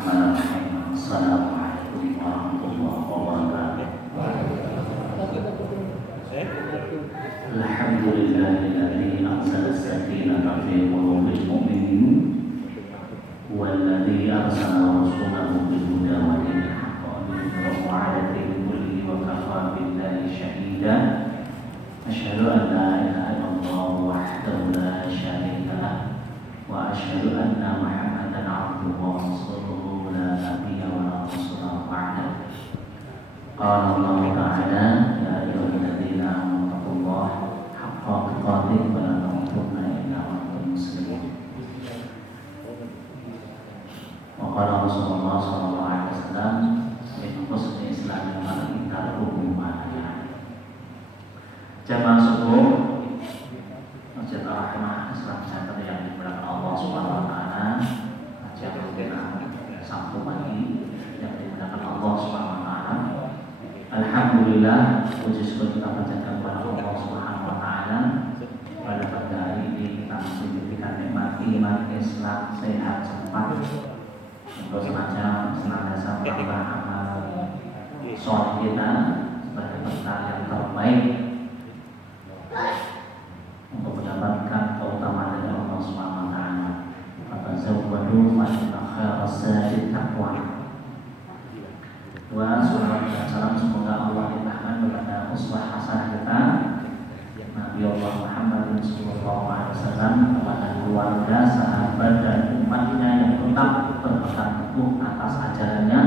Bismillahirrahmanirrahim. Assalamualaikum warahmatullahi wabarakatuh. Alhamdulillahilladzi anzala as-sakinata fi qulubil mu'minin walladzi arsala rasulahu bil huda wa dinil haqq liyudhhirahu 'ala dini kullihi wa kafaa billahi shahida. Asyhadu an la ilaha illallah wahdahu la syarika lah wa asyhadu anna Muhammadan 'abduhu wa rasuluhu la nabiyya wa la rasula ba'da. Qala Allah ta'ala ya ayyuhalladzina amanu taqullaha haqqa tuqatih wa la tamutunna illa wa antum muslimun. Wa qala Rasulullah sallallahu alaihi wasallam min husni islamil mar'i tarkuhu ma la. Jamaah subuh Masjid Ar-Rahmah Islam Center yang dimuliakan Allah Subhanahu wa taala, acara rutin Sabtu pagi yang dimuliakan Allah Subhanahu wa taala. Alhamdulillah, puji syukur kita panjatkan kepada Allah Subhanahu wa taala. Pada pagi hari ini kita masih diberikan nikmat iman Islam sehat sempat untuk senantiasa menambah amal soleh kita sebagai bekal yang terbaik untuk mendapatkan keutamaan dari Allah Subhanahu wa taala. Fatazawwadu fa inna khairaz zadi taqwa. Wa sallallahu alaihi wasallam, semoga Allah limpahkan kepada uswah hasanah kita Nabi Allah Muhammad sallallahu alaihi wasallam, kepada keluarga, sahabat dan umatnya yang tetap berpegang teguh atas ajarannya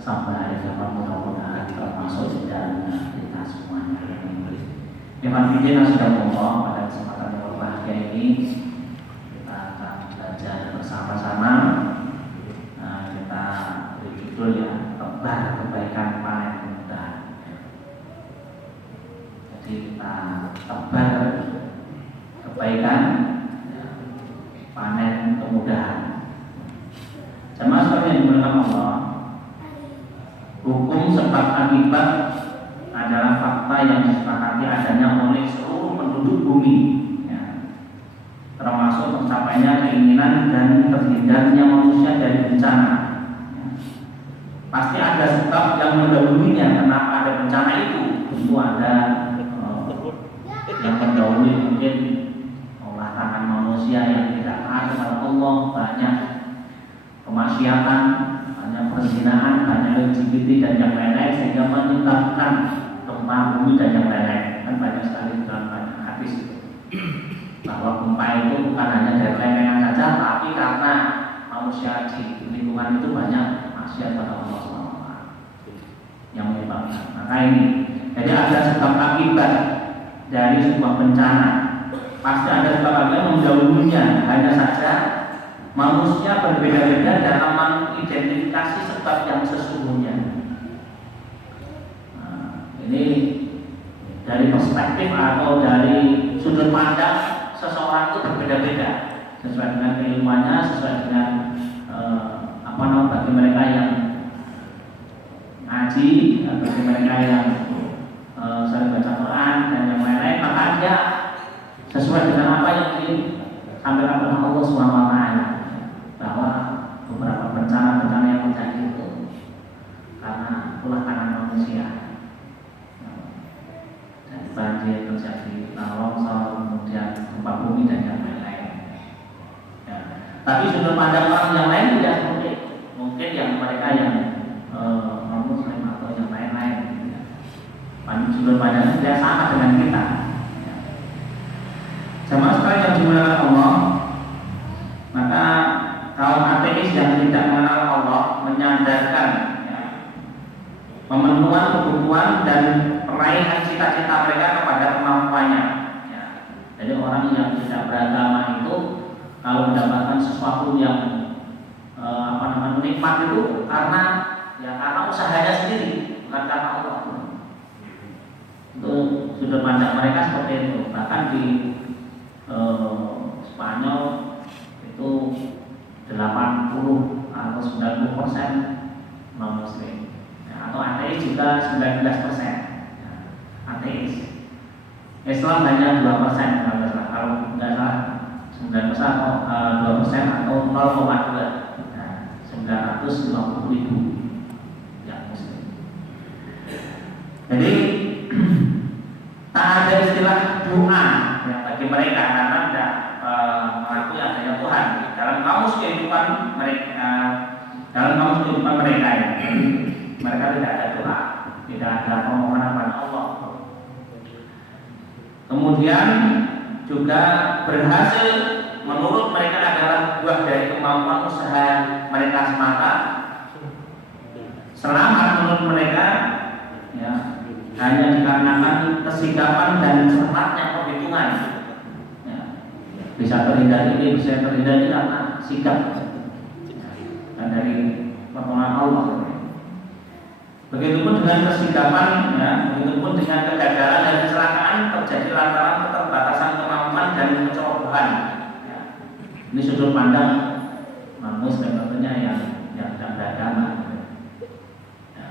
sampai hari kiamat, mudah-mudahan termasuk di dalamnya kita semuanya. Yang penting sudah Allah, pada kesempatan yang berbahagia ini kita akan belajar bersama-sama. Kita beri judul ya, tebar kebaikan panen kemudahan. Jadi kita tebar kebaikan panen kemudahan. Jamaah sekalian yang dimuliakan Allah, hukum sebab akibat adalah fakta yang disepakati adanya oleh seluruh penduduk bumi, ya, termasuk tercapainya keinginan dan terhindarnya manusia dari bencana. Ya. Pasti ada sebab yang mendahulunya kenapa ada bencana itu. Tentu ada yang mendahului, mungkin olah tangan manusia yang tidak taat kepada Allah, banyak kemaksiatan, banyak perzinahan, banyak LGBT dan yang lain-lain, sehingga menyebabkan gempa bumi dan yang lain-lain. Kan banyak sekali dalam banyak hadis itu bahwa gempa itu bukan hanya dari lemengan saja, tapi karena manusia di lingkungan itu banyak maksiat pada Allah SWT yang menyebabkan. Maka ini, jadi ada sebab akibat dari sebuah bencana. Pasti ada sebab akibat mendahulunya. Hanya saja manusia berbeda-beda dalam mengidentifikasi sebab yang sesungguhnya. Ini dari perspektif atau dari sudut pandang seseorang itu berbeda-beda sesuai dengan keilmuannya, sesuai dengan bagi mereka yang ngaji, bagi mereka yang sering baca Quran dan yang lain-lain, maka dia sesuai dengan apa yang disampaikan oleh Allah SWT, bahwa beberapa bencana-bencana yang terjadi itu karena ulah tangan manusia. Banjir terjadi, longsor, kemudian gempa bumi dan yang lain-lain. Ya. Tapi sudut pandang orang yang lain tidak seperti itu. Mungkin yang mereka yang non-muslim atau yang lain-lain, ya. Sudut pandangnya tidak sama dengan kita. Ya. Jamaah sekalian yang dimuliakan Allah, maka kaum ateis yang tidak mengenal Allah menyandarkan, ya, pemenuhan kebutuhan dan peraihan cita-cita mereka kepada kemampuannya. Ya. Jadi orang yang tidak beragama itu kalau mendapatkan sesuatu yang nikmat itu karena usahanya sendiri, bukan karena Allah. Itu sudut pandang mereka seperti itu. Bahkan di Spanyol itu 80 atau 90% non muslim, ya, atau ateis juga 19%. Ateis. Islam hanya 2%, kalau tidak salah 9% atau 2% atau 0,2. Nah, 950.000 yang muslim. Jadi tak ada istilah doa ya, bagi mereka karena tidak mengakui adanya Tuhan dalam kamus kehidupan mereka, ya. Jadi, mereka tidak ada doa, tidak ada permohonan pada Allah. Kemudian juga berhasil menurut mereka adalah buah dari kemampuan usaha mereka semata. Selamat menurut mereka ya, hanya dikarenakan kesigapan dan cermatnya perhitungan ya, bisa terhindar ini, bisa terhindar ini karena sikap dan dari pertolongan Allah. Begitupun dengan kesigapan ya, begitupun dengan kegagalan dan kecelakaan terjadi lantaran keterbatasan kemampuan dan kecerobohan ya. Ini sudut pandang Muslim tentunya yang tidak beragama ya.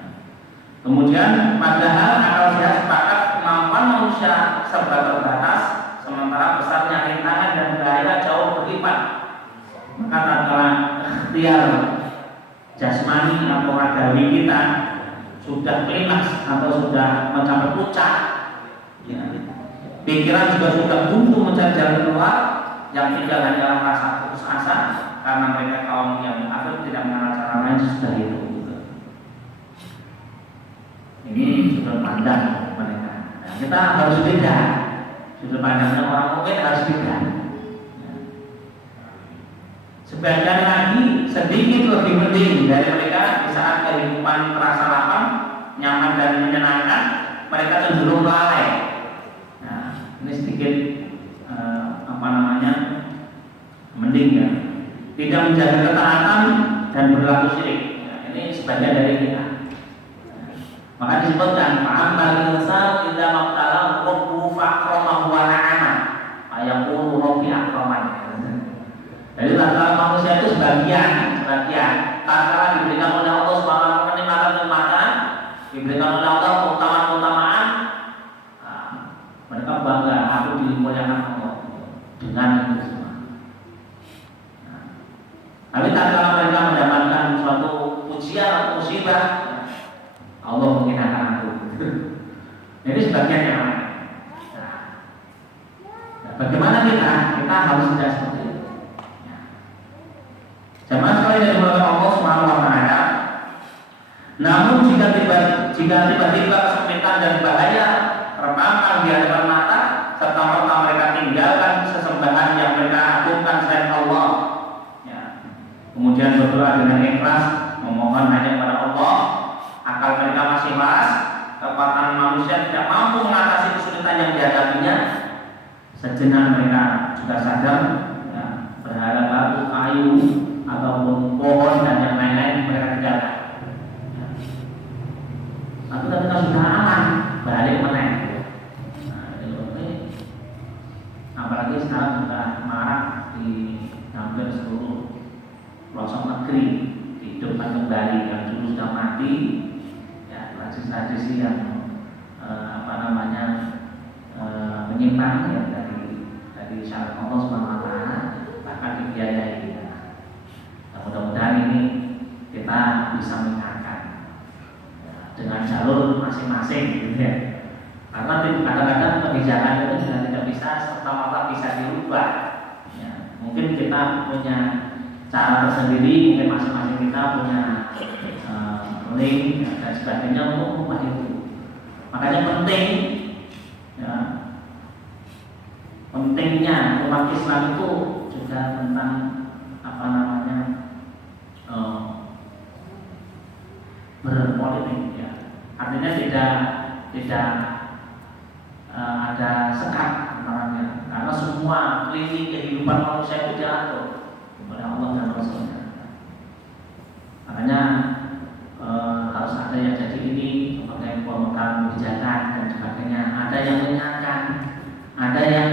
Kemudian padahal akal sehat sepakat kemampuan manusia serba terbatas, sementara besarnya rintangan dan bahaya jauh berlipat. Maka tatkala ikhtiar jasmani atau ragawi kita sudah klimaks atau sudah mencapai puncak ya, pikiran juga sudah buntu mencari jalan keluar, yang tinggal hanyalah rasa putus asa karena mereka kaum yang akhir tidak mengenal cara lain sesudah itu gitu. Ini sudut pandang mereka. Nah, kita harus beda. Sudut pandangnya orang mukmin harus beda. Sebagian lagi sedikit lebih penting dari mereka di saat kehidupan terasa lapang, nyaman dan menyenangkan, mereka cenderung lalai. Nah, ini sedikit mending ya, tidak menjaga ketaatan dan berlaku syirik. Nah, ini sebagian dari kita. Maka disebutkan fa'amal insan idza mabtala rabbuhu fa'akramahu wa na'ama ayaqulu rabbi akraman. Jadi tatkala manusia itu sebagian tatkala diberikan oleh Allah Subhanahu kenikmatan-kenikmatan, diberikan oleh Allah keutamaan-keutamaan, nah, mereka bangga, aku dimuliakan Allah dengan itu semua. Nah, tapi tatkala mereka mendapatkan suatu ujian atau musibah, Allah menghinakan aku. Jadi sebagian yang lain. Nah, bagaimana kita harus tidak seperti itu. Jamaah sekalian yang dimuliakan Allah Subhanahu wa taala. Namun jika tiba-tiba kesempitan dan bahaya terpampang di hadapan mata, serta mereka tinggalkan sesembahan yang mereka agungkan selain Allah, ya. Kemudian berdoa dengan ikhlas, memohon hanya kepada Allah, akal mereka masih waras, kekuatan manusia tidak mampu mengatasi kesulitan yang dihadapinya. Sejenak mereka juga sadar, ya, berharap batu, kayu ataupun pohon dan yang lain-lain mereka tinggalkan. Tapi ketika sudah aman, balik meneng. Apalagi sekarang sudah marak di hampir seluruh pelosok negeri, hidupkan kembali yang dulu sudah mati, ya, tradisi-tradisi yang menyimpang ya, dari syariat Allah Subhanahu wa taala, bahkan dibiayai. Mudah-mudahan ini kita bisa mengingatkan ya, dengan jalur masing-masing gitu ya. Karena kadang-kadang kebijakan itu juga tidak bisa serta-merta bisa dirubah ya. Mungkin kita punya cara tersendiri, mungkin masing-masing kita punya link dan sebagainya untuk mengubah itu. Makanya penting ya, pentingnya umat Islam itu juga tentang berpolitik ya. Artinya tidak ada sekat antaranya, karena semua lini kehidupan manusia itu diatur oleh Allah dan Rasulnya. Makanya harus ada yang jadi ini sebagai pemegang kebijakan dan sebagainya. Ada yang mengingatkan, ada yang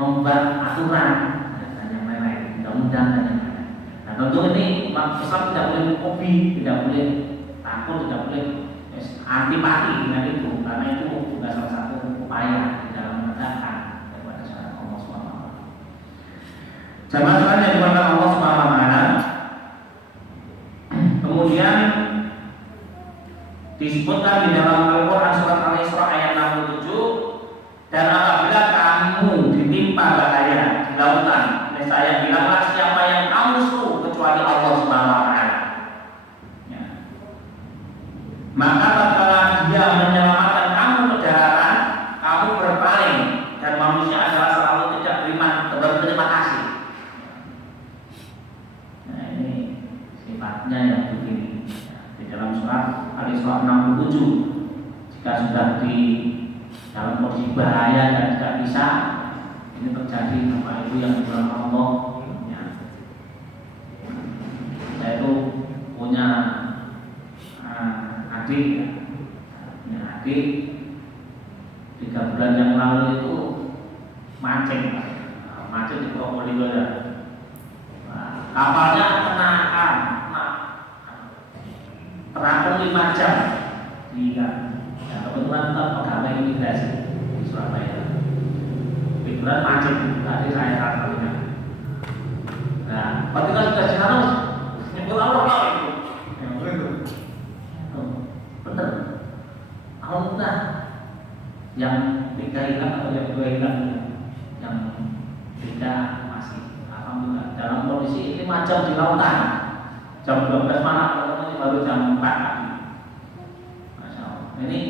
membuat aturan dan yang lain-lain, undang-undang dan yang lain. Nah, tentu ini umat Islam tidak boleh hobi, tidak boleh takut, tidak boleh antipati dengan itu, karena itu juga salah satu upaya di dalam menegakkan daripada syariat Allah SWT. Jamaah sekalian yang dimuliakan Allah SWT, Kemudian disebutkan di dalam Al-Quran surat Al-Isra ayat 67, dan apabila kamu ditimpa bahaya di lautan, saya bilanglah siapa yang kamu suruh kecuali Allah Subhanahu wa taala. Ya. Maka tatkala dia menyelamatkan kamu ke daratan, kamu berpaling, dan manusia adalah selalu tidak berterima kasih. Nah, ini sifatnya yang begini. Di dalam surat Al-Isra 67, jika sudah di dalam kondisi bahaya dan tidak bisa, ini terjadi apa itu yang dibilang Allah. Ya. Saya itu punya adik, adik 3 bulan yang lalu itu mancing di Probolinggo ya. Kapalnya kena teratur 5 jam ya, kebetulan kita pegawai imigrasi di Surabaya. Kebetulan macet tadi saya katakan. Nah, ketika sudah jalan, nyebut Allah itu. Benar. Allah yang 3 hilang atau yang 2 hilang, yang 3 masih alhamdulillah dalam kondisi 5 jam di lautan. Jam 12 malam baru jam 4 pagi. Masya Allah. Ini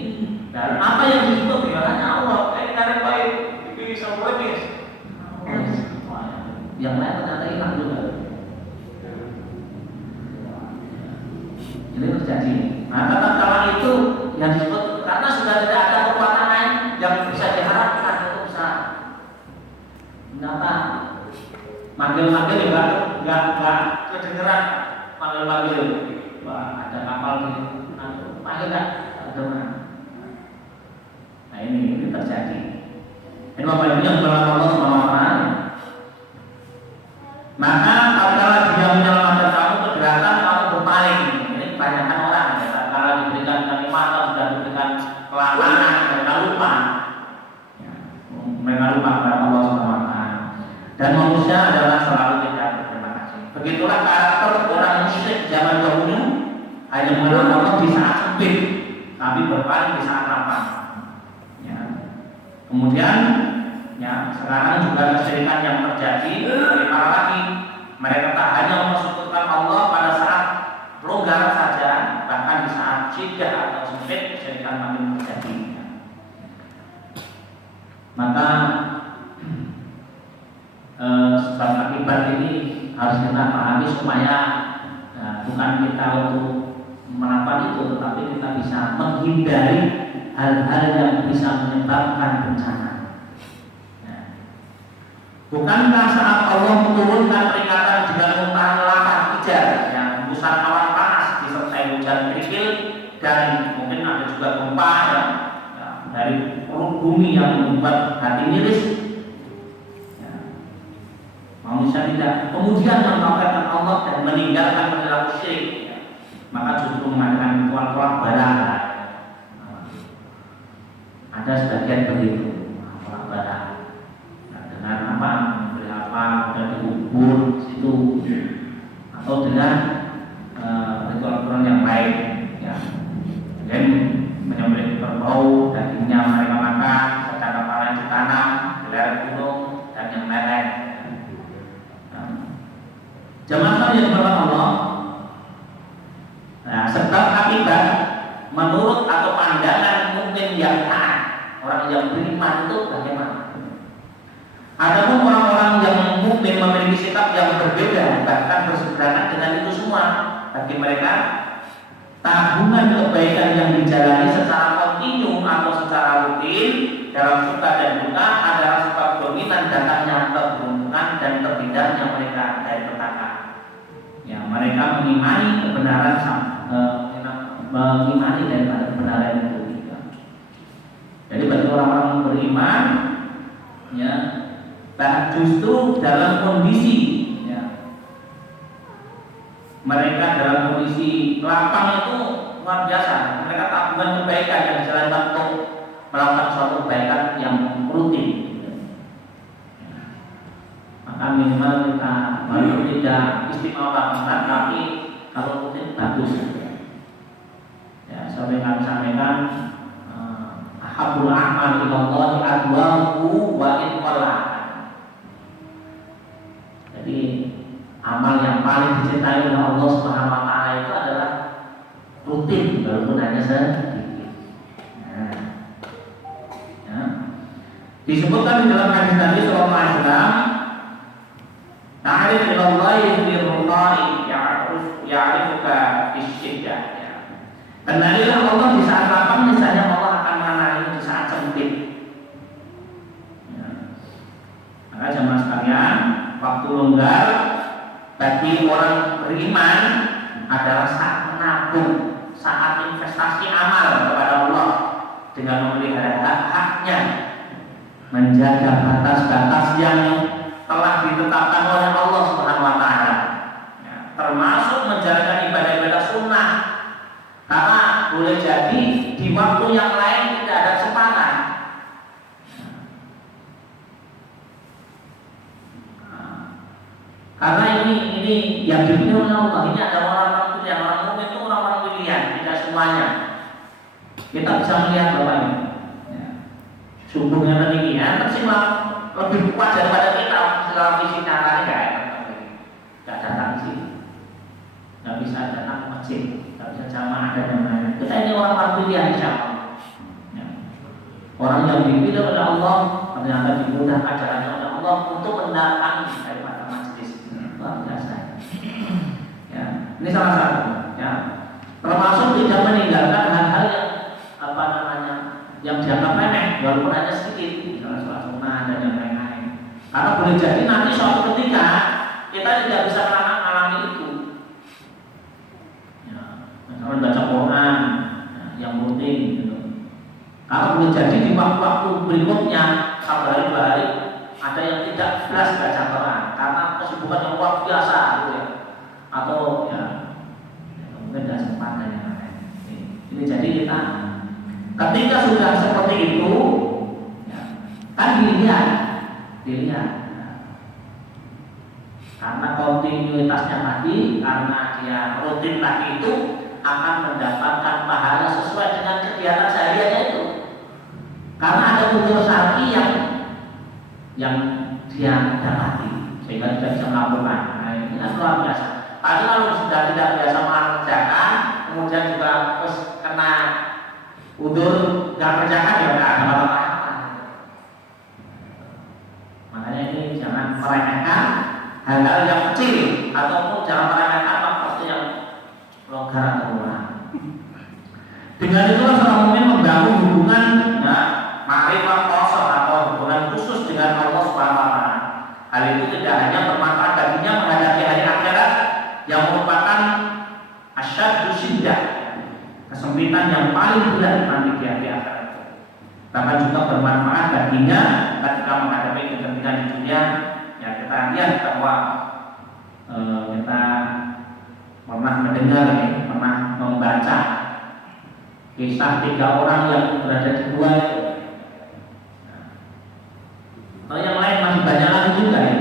dan apa yang disebut ya hanya Allah. Karena baik dipilih sama lebih. Yang lain ternyata hilang juga. Ini terjadi. Maka tatkala itu yang disebut karena sudah tidak ada kekuatan lain yang bisa diharapkan untuk bisa ternyata manggil-manggil enggak kedengeran manggil-manggil. Wah, ada kapal di panggil enggak? Ada mana? Nah ini terjadi. Ini Bapak Ibu yang berlaku Allah SWT. Maka apabila dia menyelamatkan kamu ke daratan, kamu berpaling. Ini kebanyakan orang ya, kalau diberikan kalimat atau sudah diberikan kelangan, mereka lupa. Ya, mereka lupa kepada Allah SWT. Dan manusia adalah selalu tidak berterima kasih. Begitulah karakter orang musyrik zaman dahulu, hanya mengenal Allah di saat sempit, tapi berpaling di saat lapang. Ya. Kemudian, ya sekarang juga kesyirikan yang terjadi dari para laki, mereka tak hanya mempersekutukan Allah pada saat longgar saja, bahkan di saat syiddah atau sempit kesyirikan makin terjadi. Maka sebab akibat ini harus kita pahami supaya bukan kita untuk melakukan itu, tetapi kita bisa menghindari hal-hal yang bisa menyebabkan bencana. Bukankah saat Allah menurunkan peringatan dengan muntahan lapar pijar, yang hembusan awan panas disertai hujan kerikil, dan mungkin ada juga gempa ya, dari perut bumi yang membuat hati miris. Manusia tidak kemudian mengabaikan Allah dan meninggalkan perilaku syirik, maka justru mengadakan ritual-ritual barang. Ada sebagian begitu, ritual barang. Dengan apa? Memberi apa? Dan dikubur situ, atau dengan ritual-ritual yang lain. Ya. Dan menyembelih kerbau, dagingnya mereka makan, secara paling ditanam di lereng gunung dan yang lain-lain. Jemaah yang berkata Allah, nah, sebab akibat menurut atau pandangan mungkin yang taat orang yang beriman itu bagaimana? Adapun orang-orang yang mungkin memiliki sikap yang berbeda, bahkan berseberangan dengan itu semua, bagi mereka tabungan kebaikan yang dijalani secara kontinu atau secara rutin dalam suka dan duka adalah sebab dominan datangnya keberuntungan dan terhindarnya mereka dari petaka. Ya, mereka mengimani kebenaran, mengimani daripada kebenaran itu. Jadi bagi orang-orang beriman, ya, dan justru dalam kondisi, ya, mereka dalam kondisi lapang itu luar biasa. Mereka tabungan kebaikan yang dijalankan untuk melakukan suatu kebaikan yang rutin. Maka minimal kita baru tidak istimewa banget, tapi kalau rutin bagus. kami sampaikan, ahabul a'mal ilallahi adwamu wa in qalla. Jadi amal yang paling dicintai oleh Allah Subhanahu wa taala itu adalah rutin walaupun hanya sedikit. Nah, ya. Disebutkan di dalam hadis Nabi sallallahu alaihi wasallam, ta'arif ilallahi fi ruqai ya'rifuka fi syiddah. Kenalilah Allah di saat lapang, misalnya Allah akan mengenali di saat sempit. Ya. Maka jemaah sekalian, waktu longgar bagi orang beriman adalah saat menabung, saat investasi amal kepada Allah dengan memelihara hak-haknya, menjaga batas-batas yang telah ditetapkan oleh Allah Subhanahu wa taala. Ya, termasuk menjalankan ibadah-ibadah sunnah. Karena boleh jadi di waktu yang lain tidak ada kesempatan. Karena ini yang dipilih oleh Allah, ini ada orang-orang pilihan, orang mukmin itu orang-orang pilihan, tidak semuanya. Kita bisa melihat bahwa ini subuhnya tinggi, tersimak lebih kuat daripada kita secara fisik, nyatanya nggak datang sih, nggak bisa datang ke masjid, nggak bisa jamaah dan yang lain. Kita ini orang-orang pilihan siapa? Ya. Orang yang dipilih oleh Allah ternyata dimudahkan ajarannya oleh Allah untuk mendatangi daripada majlis. Luar biasa. Ya, ini salah satu. Ya, termasuk tidak meninggalkan hal-hal yang dianggap remeh, walaupun hanya sedikit, misalnya sholat sunnah dan yang lain-lain. Karena boleh jadi nanti suatu ketika kita tidak bisa mengalami itu. Ya, misalnya baca Quran yang rutin, gitu. Kalau boleh jadi di waktu-waktu berikutnya, satu hari dua hari, ada yang tidak jelas baca Quran karena kesibukan yang luar biasa, gitu ya. Atau ya mungkin tidak sempat dan yang lain. Ini jadi kita ketika sudah seperti itu, ya, kan dilihat, karena kontinuitasnya tadi, karena dia rutin tadi itu akan mendapatkan pahala sesuai dengan kegiatan sehariannya itu. Karena ada unsur syar'i yang dia dapati sehingga tidak bisa melakukan. Nah, ini kan luar biasa. Tapi kalau sudah tidak biasa mengerjakan, kemudian juga terus kena udur nggak kerjakan, ya nggak ada apa-apa. Makanya ini jangan meremehkan hal-hal yang kecil, ataupun jangan meremehkan waktu yang longgar atau kurang. Dengan itulah seorang mukmin membangun hubungan, ya, ma'rifah khusus atau hubungan khusus dengan Allah Subhanahu wa taala. Hal itu tidak hanya bermanfaat baginya menghadapi hari akhirat yang merupakan asyaddu syiddah, kesempitan yang paling berat nanti di hari akhirat. Bahkan juga bermanfaat baginya ketika menghadapi kegentingan di dunia. Ya, kita lihat bahwa kita pernah mendengar, pernah membaca kisah 3 orang yang berada di gua itu. Atau yang lain masih banyak lagi juga ya.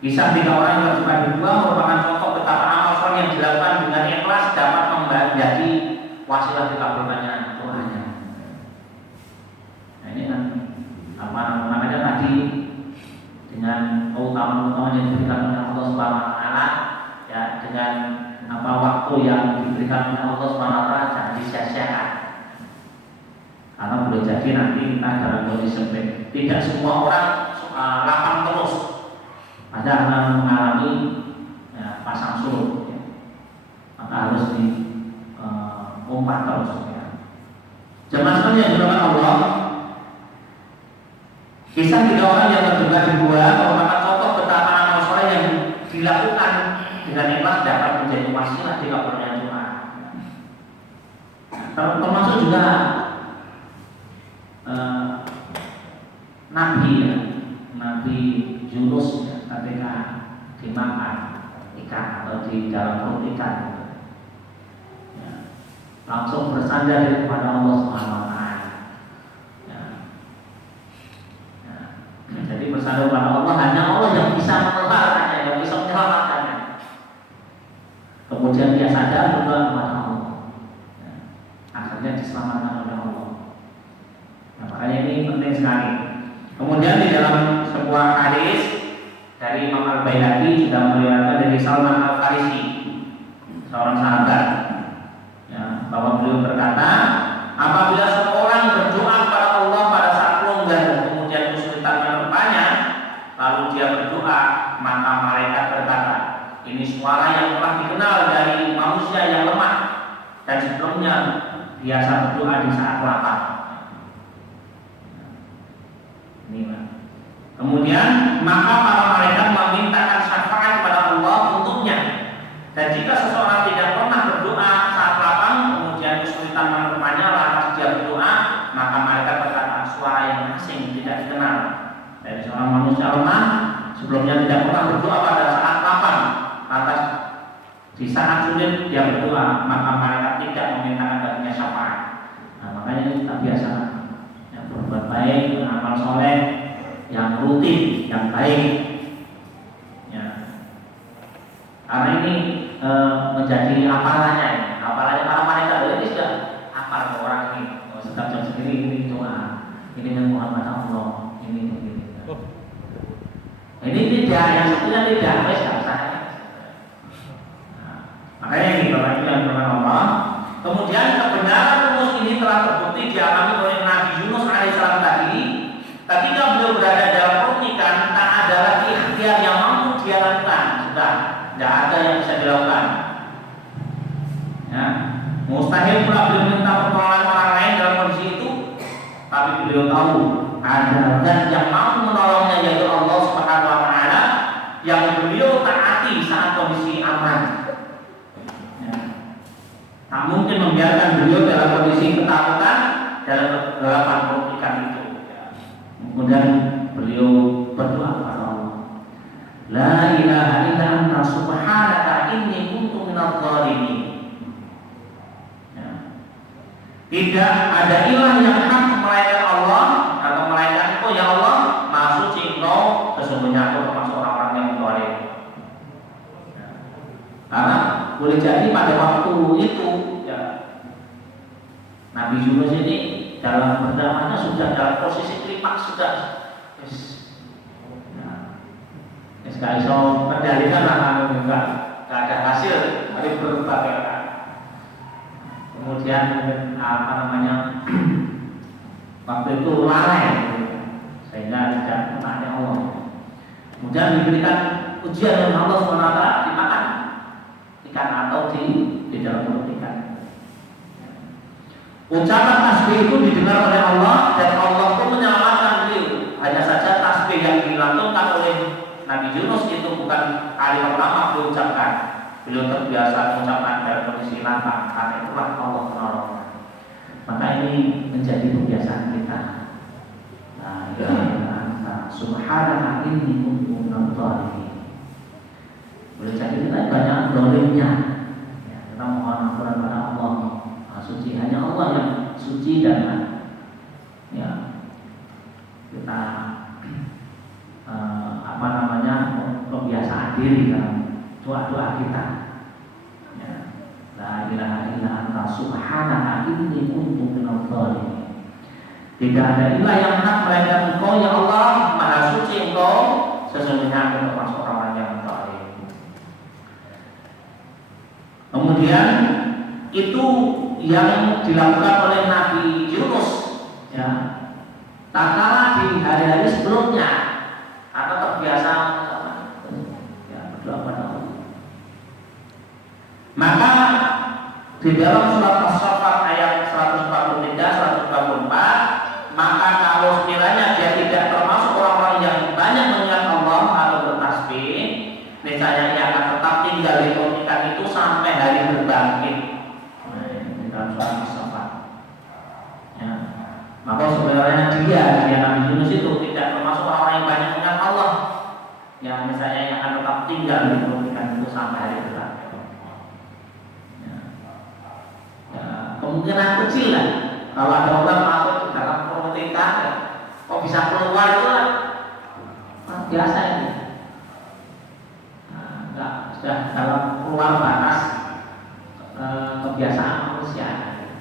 Kisah 3 orang yang terjebak di gua merupakan contoh betapa amal soleh yang dilakukan dengan ikhlas dapat menjadi wasilah dikabulkannya doanya. Nah, ini kan namanya tadi dengan keutamaan yang diberikan oleh Allah Subhanahu wa taala, ya, dengan waktu yang diberikan oleh Allah Subhanahu wa taala jangan disia-siakan. Karena boleh jadi nanti kita dalam kondisi sempit. Tidak semua orang lapang terus. Ada yang mengalami pasang surut, ya. Maka harus diumpat terus, ya. Jemaah sekalian yang dirahmati Allah, kisah 3 orang yang terjebak di gua merupakan contoh betapa amal soleh yang dilakukan dengan ikhlas dapat menjadi wasilah dikabulkannya doa. Termasuk juga Nabi Yunus, ya, ketika dimakan ikan atau di dalam perut ikan, ya, langsung bersandar kepada Allah Subhanahu wa taala. Ya. Ya. Jadi bersandar kepada Allah, hanya Allah yang bisa mengeluarkannya, yang bisa menyelamatkannya. Kemudian dia sadar berdoa kepada Allah. akhirnya diselamatkan oleh Allah. Nah, makanya ini penting sekali. Kemudian di dalam sebuah hadis dari Imam Al-Baihaqi juga meriwayatkan dari Salman Al-Farisi, seorang sahabat, ya, bahwa beliau berkata, apabila seorang berdoa kepada Allah pada saat longgar dan kemudian kesulitan menerpanya, lalu dia berdoa, maka malaikat berkata, ini suara yang telah dikenal dari manusia yang lemah dan sebelumnya biasa berdoa di saat lapar. Ini, kemudian maka para malaikat memintakan syafaat kepada Allah untuknya. Dan jika seseorang tidak pernah berdoa saat lapang, kemudian kesulitan menerpanya, lantas dia berdoa, maka malaikat berkata, suara yang asing tidak dikenal dari seorang manusia lemah, sebelumnya tidak pernah berdoa pada saat lapang, lantas di saat sulit dia berdoa, maka malaikat tidak memintakan baginya syafaat. Nah, makanya kita biasa yang berbuat baik, beramal soleh, yang rutin, yang baik, ya. Karena ini menjadi apalannya para malaikat. Ini sudah apal orang ini. Setiap jam segini ini doa, ini memohon pada Allah, ini begini. Ini tidak, yang satunya tidak, tidak usah. Makanya ini Bapak Ibu yang berkenan Allah. Kemudian kebenaran rumus ini telah terbukti dialami oleh Nabi Yunus alaihissalam tadi. Ketika beliau berada dalam perut ikan, tak ada lagi ikhtiar yang mampu dia lakukan. Sudah, tidak ada yang bisa dilakukan. Ya, mustahil pula beliau minta pertolongan orang lain dalam kondisi itu. Tapi beliau tahu ada zat yang mampu menolongnya, yaitu Allah Subhanahu Wa Taala, yang beliau taati saat kondisi aman. Tak mungkin membiarkan beliau dalam kondisi ketakutan dalam gelapan perut ikan itu. Kemudian beliau berdoa kepada Allah, La ilaha illa anta subhanaka inni kuntu minadh dhalimin. Tidak ada ilah yang hak melainkan Allah, atau melainkan Engkau ya Allah, Maha Suci Engkau, sesungguhnya aku termasuk orang-orang yang zalim. Karena boleh jadi pada waktu itu ya, Nabi Yunus ini dalam berdakwahnya sudah dalam posisi klimaks, sudah sekali so kendalikan lah, enggak ada hasil dari berbagai hal. Kemudian apa namanya waktu itu lalai sehingga tidak mentaati Allah. Kemudian diberikan ujian oleh Allah SWT, dimakan ikan atau di dalam perut ikan. Ucapan tasbih itu didengar oleh Allah dan Allah pun menyelamatkan beliau. Hanya saja tasbih yang dilantunkan oleh Nabi Yunus itu bukan kali pertama beliau ucapkan. Beliau terbiasa mengucapkan dalam kondisi lapang, karena itulah Allah menolong. Maka ini menjadi kebiasaan kita. Nah, subhanallah inni kuntu minadh dhalimin. Boleh jadi kita banyak dolimnya. Ya, kita mohon ampunan kepada Allah. Suci hanya Allah yang suci dan ya kita apa namanya kebiasaan diri dalam doa-doa kita. Ya. La ilaha illa anta subhanaka inni kuntu minadh dhalimin. Tidak ada ilah yang hak melainkan Engkau ya Allah, Maha Suci Engkau, sesungguhnya aku termasuk orang yang zalim. Kemudian itu yang dilakukan oleh Nabi Yunus, ya, tak kalah di hari-hari sebelumnya atau terbiasa ya, berdoa pada Allah. Maka di dalam surat As-Saffat ayat 143, 144, maka kalau sekiranya dia tidak termasuk orang-orang yang banyak mengingat Allah atau bertasbih, niscaya ia akan tetap tinggal di perut ikan itu sampai hari berbangkit. Dalam surat As-Saffat. Ya. Maka sebenarnya dia Nabi Yunus itu tidak termasuk orang yang banyak mengingat Allah, yang misalnya yang akan tetap tinggal di perut ikan itu sampai hari berbangkit. Ya. Ya, kemungkinan kecil lah kalau ada orang masuk di dalam perut ikan, ya, kok bisa keluar itu lah biasa ini. Nah, sudah dalam keluar batas kebiasaan manusia.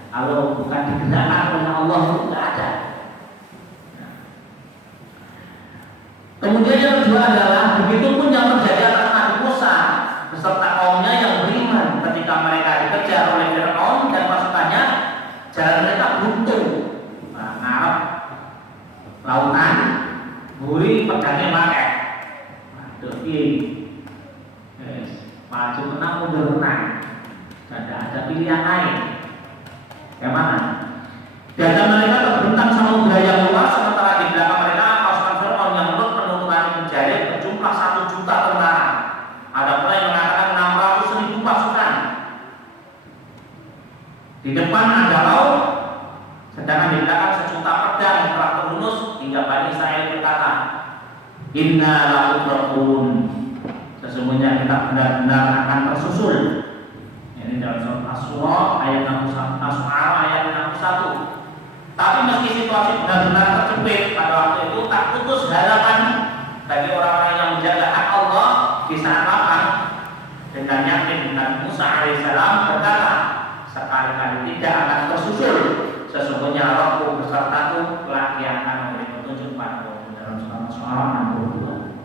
Kalau bukan digerakkan oleh Allah itu nggak ada. Kemudian yang kedua adalah begitu pun yang terjadi atas Nabi Musa beserta kaumnya yang beriman ketika mereka dikejar oleh Fir'aun dan pasukannya, jalan mereka buntu, ngarep lautan, buri pedangnya pakai, maju menang mundur menang, ada pilihan lain. Yang mana? Dada mereka terbentang samudra yang luas, sementara di belakang mereka pasukan Fir'aun yang penutupan menjadi berjumlah 1 juta tentara. Ada pula yang mengatakan 600.000 pasukan. Di depan ada laut, sedangkan di belakang sejuta pedang yang telah terhunus hingga Bani Israel berkata, Inna la'udrakun, sesungguhnya kita benar-benar akan tersusul. Ini dalam surat Asy-Syura ayat 61, Asy-Syu'ara ayat 61. Tapi meski situasi benar-benar terjepit pada waktu itu, tak putus harapan bagi orang-orang yang menjaga hak Allah di saat lapang. Dengan yakin Nabi Musa alaihissalam berkata, sekali-kali tidak akan tersusul. Sesungguhnya Rabbku besertaku, kelak Dia akan memberi petunjuk padaku. Dalam surat Asy-Syu'ara 62.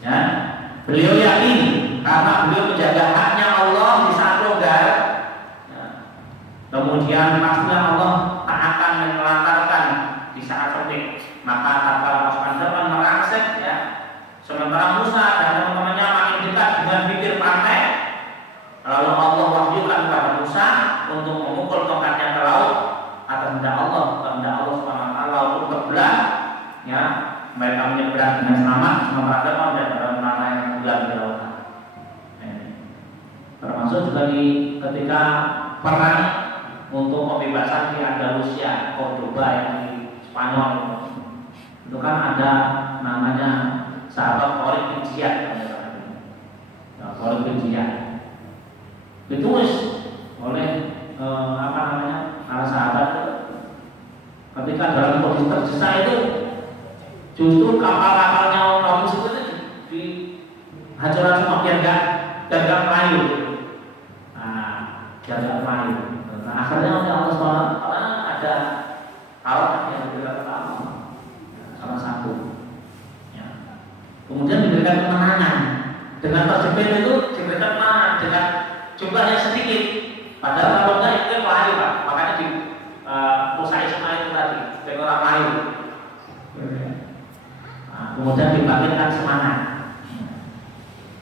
Ya, beliau yakin karena beliau menjaga haknya Allah di saat longgar. Ya. Kemudian pastinya Allah tak akan menelantarkan di saat penting. Maka tatkala pasukan Fir'aun merangsek, ya, sementara Musa dan teman-temannya makin dekat dengan bibir pantai, lalu Allah wahyukan kepada Musa untuk memukul tongkatnya ke laut atas kehendak Allah Subhanahu wa taala, laut terbelah, ya, mereka menyeberang dengan selamat, sementara Fir'aun dan orang-orang yang tenggelam di lautan. Termasuk juga ketika perang untuk pembebasan di Andalusia, Cordoba yang di Spanyol, itu kan ada namanya sahabat Khalid bin Ziyad. Khalid bin Ziyad ditulis oleh para sahabat ketika dalam kondisi terdesak itu, justru kapal-kapalnya orang Muslim itu dihancurkan semua biar nggak melayu. Jaga melayu. Akhirnya oleh Allah SWT ada alat yang diberikan pertama, salah satu. Ya. Kemudian diberikan kemenangan. Dengan terjepit itu diberikan kemenangan dengan jumlahnya sedikit. Padahal kalau enggak itu melayu, Pak. Makanya di Musa Ismail itu tadi dengan orang melayu. Kemudian dibangkitkan semangat.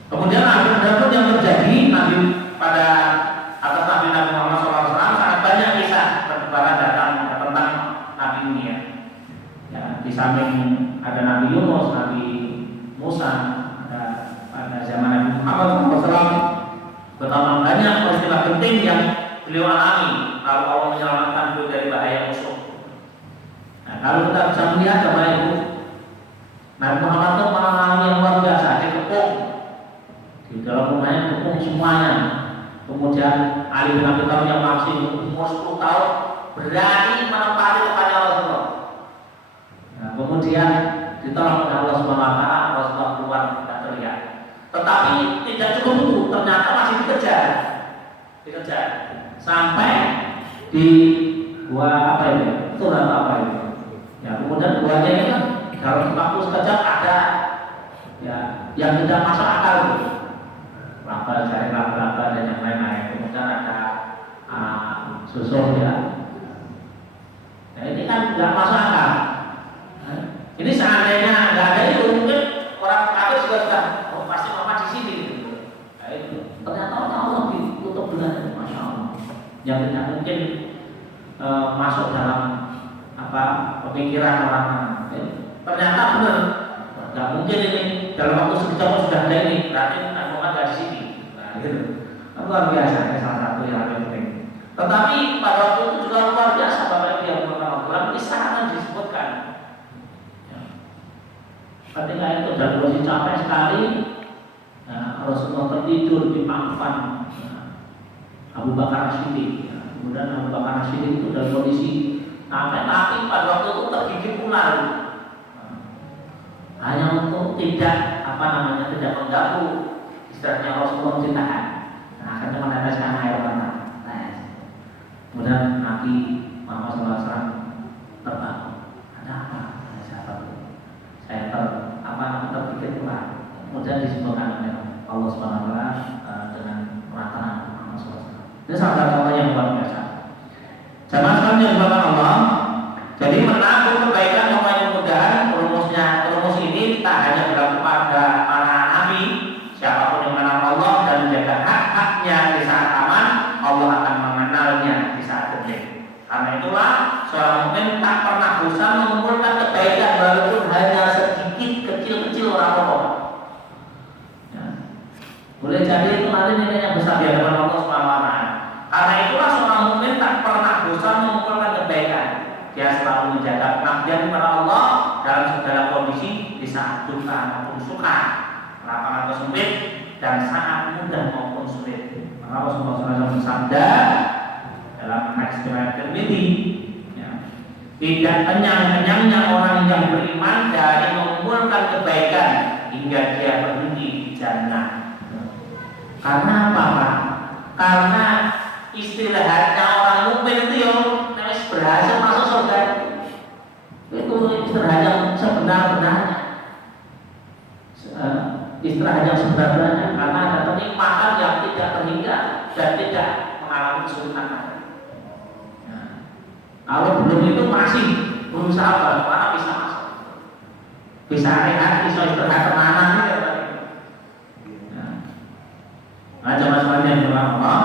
Kemudian ada pun yang terjadi pada atas Nabi Muhammad SAW sangat banyak kisah bertebaran datang tentang Nabi ini, ya. Di samping ada Nabi Yunus, Nabi Musa, pada zaman Nabi Muhammad SAW betapa banyak peristiwa penting yang beliau alami lalu Allah menyelamatkan beliau dari bahaya musuh. Nah, kalau kita bisa melihat Bapak Ibu, Nabi Muhammad itu mengalami yang luar biasa, dikepung di dalam rumahnya, dikepung semuanya. Kemudian Ali bin Abi Thalib yang masih umur 10 tahun berani menempati kepada Rasulullah. Nah, kemudian ditolong oleh Allah SWT, Rasulullah keluar dan teriak. Tetapi tidak cukup itu, ternyata masih dikejar sampai di gua apa ini? Surat apa ini? Ya, kemudian guanya ini kan dalam waktu sekejap ada, ya, yang tidak masuk akal. Laba, cari laba-laba dan yang lain-lain. Kemudian ada susu, ya. Nah, ini kan nggak masuk akal. Nah, ini seandainya nggak ada itu, mungkin orang kafir juga sudah pasti mama di sini. Nah, itu ternyata Allah ditutup dengan Masya Allah, yang tidak mungkin masuk dalam pemikiran orang. Ternyata benar, nggak mungkin ini dalam waktu sekejap sudah ada ini. Berarti di sini. Nah, gitu. Luar biasa, ini salah satu yang penting. Tetapi pada waktu itu juga luar biasa Bapak Ibu yang dalam kisah disebutkan. Ya. Ketika itu dalam posisi capek sekali, ya, Rasulullah tertidur di pangkuan Abu Bakar As-Siddiq. Ya. Kemudian Abu Bakar As-Siddiq itu dalam kondisi capek, tapi pada waktu itu tergigit ular. Hanya untuk tidak tidak mengganggu istilahnya Rasulullah ditahan. Nah, akan meneteskan air mata. Nah, kemudian Nabi Muhammad SAW terbangun. Ada apa? Ada sahabat. Saya terpikir ulang. Kemudian disebutkan oleh Allah Subhanahu Wa Taala dengan perkataan Muhammad SAW. Ini salah satu contoh yang luar biasa. Jamaah sekalian yang dimuliakan Allah. Jadi menabur kebaikan pokoknya kemudahan rumus ini tak hanya berlaku pada para nabi, siapapun yang mengenal Allah dan menjaga hak-haknya di saat aman, Allah akan mengenalnya di saat genting. Karena itulah seorang mukmin tak pernah bosan mengumpulkan kebaikan walaupun hanya sedikit kecil-kecil orang. Ya. Boleh jadi itu nanti nilainya besar di hadapan Allah SWT. Karena itulah seorang mukmin tak pernah bosan mengumpulkan kebaikan. Dia selalu menjaga pengabdian kepada Allah dalam segala kondisi, di saat duka maupun suka, lapang atau sempit, dan saat mudah maupun sulit. Maka Rasulullah SAW bersabda dalam hadis riwayat Tirmidzi, ya, tidak kenyang-kenyangnya orang yang beriman dari mengumpulkan kebaikan hingga dia berhenti di jannah. Karena apa, Pak? Karena istilahnya orang mukmin itu yang berhasil masuk surga itu istirahat yang sebenar-benarnya, istirahat yang sebenar-benarnya, karena ada kenikmatan yang tidak terhingga dan tidak mengalami kesulitan. Ya. Kalau belum itu masih berusaha bagaimana bisa masuk, bisa rehat, bisa istirahat kemana gitu. Ya. Nah, jamaah sekalian yang Allah.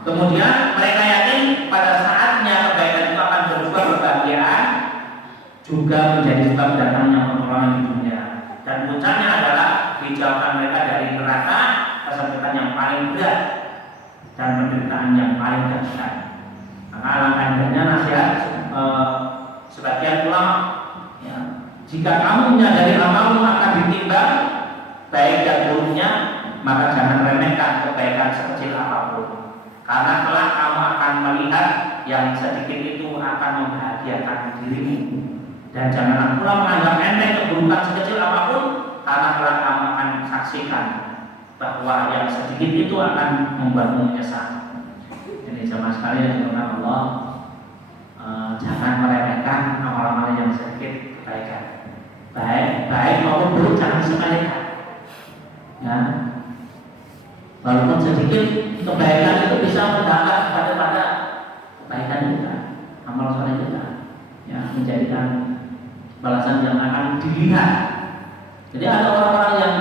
Kemudian mereka yakin pada saatnya kebaikan itu akan berubah kebahagiaan, juga menjadi sebab datangnya pertolongan di dunia. Dan puncaknya adalah dijauhkan mereka dari neraka, kesempitan yang paling berat dan penderitaan yang paling dahsyat. Maka alangkah indahnya nasihat sebagian ulama, ya, jika kamu menyadari amalmu akan ditimbang baik dan buruknya, maka jangan remehkan kebaikan sekecil apapun. Karena kelak kamu akan melihat yang sedikit itu akan membahagiakan dirimu. Dan janganlah pula menganggap enteng keburukan sekecil apapun, karena kelak kamu akan saksikan bahwa yang sedikit itu akan membuatmu menyesal. Ini jamaah sekalian yang dimuliakan Allah, jangan meremehkan amal-amal yang sedikit kebaikan. Baik maupun buruk jangan disepelekan. Ya. Walaupun sedikit kebaikan itu bisa berdampak pada kebaikan kita, amal soleh kita, ya, menjadikan balasan yang akan dilihat. Jadi ada orang-orang yang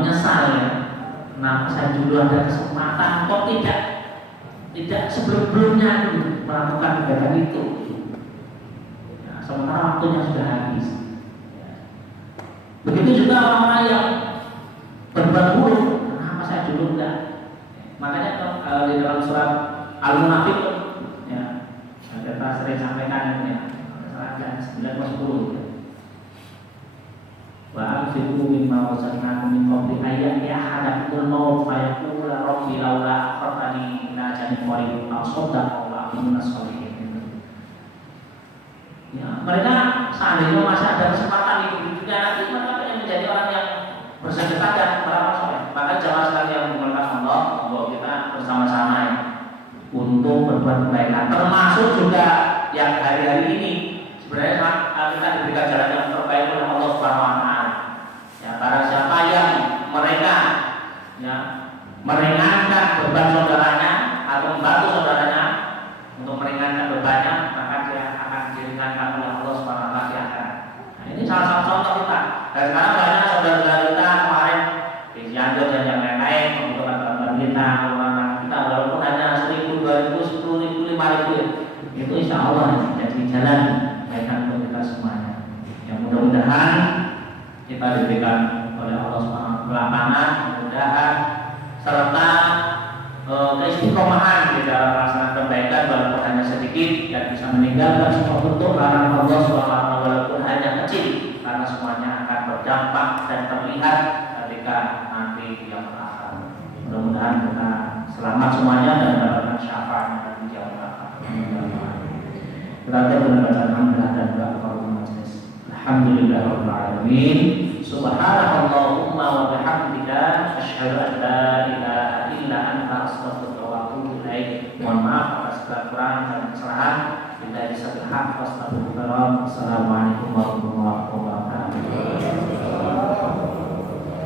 menyesal, ya, kenapa saya dulu ada kesempatan kok tidak sebelum-sebelumnya melakukan kebaikan itu, ya, sementara waktunya sudah habis. Ya. Begitu juga orang-orang yang berbuat buruk, kenapa saya dulu enggak? Makanya di dalam surat Al-Munafiqun, ya, kita sering sampaikan, ya, surat 9-10. Wa anfiqu mimma razaqnakum min qabli an ya'hadakumul maut fa yaqulu rabbi laula akhartani ila ajalin qarib fa asaddaq wa akun minas sholihin. Ya, mereka seandainya masih ada kesempatan hidup di dunia nanti, maka yang menjadi orang yang bersedekah dan beramal soleh. Maka jamaah sekalian yang dimuliakan Allah, bahwa kita bersama-sama untuk berbuat kebaikan, termasuk juga yang hari-hari ini sebenarnya kita diberikan jalan yang terbaik oleh Allah Subhanahu Wa Taala. Ya, para siapa yang mereka, ya, meringankan beban saudaranya atau membantu saudaranya untuk meringankan bebannya, maka dia akan diringankan oleh Allah Subhanahu Wa Taala. Nah, ini salah satu contoh kita. Dan sekarang banyak saudara-saudara kita kemarin di Cianjur dan yang lain-lain membutuhkan bantuan kita, walaupun hanya 1.000, 2.000, 10.000, 5.000, itu insya Allah jadi jalan kebaikan untuk kita semuanya. Yang mudah-mudahan kita diberikan oleh Allah SWT kelapangan, kemudahan, serta keistiqomahan di dalam melaksanakan kebaikan walaupun hanya sedikit, dan bisa meninggalkan semua bentuk larangan Allah SWT walaupun hanya kecil, karena semuanya akan berdampak dan terlihat ketika nanti yang akhir. Mudah-mudahan kita selamat semuanya dan mendapatkan syafaat di yang akhir. Kita dengan bacaan hamdalah dan doa kepada majelis. Alhamdulillahirabbil alamin. Subhanallahumma wa bihamdika asyhadu an la ilaha illa anta astaghfiruka wa atubu ilaik. Mohon maaf atas segala kekurangan dan kesalahan. Bila bisa berhak, wassalamualaikum warahmatullahi wabarakatuh.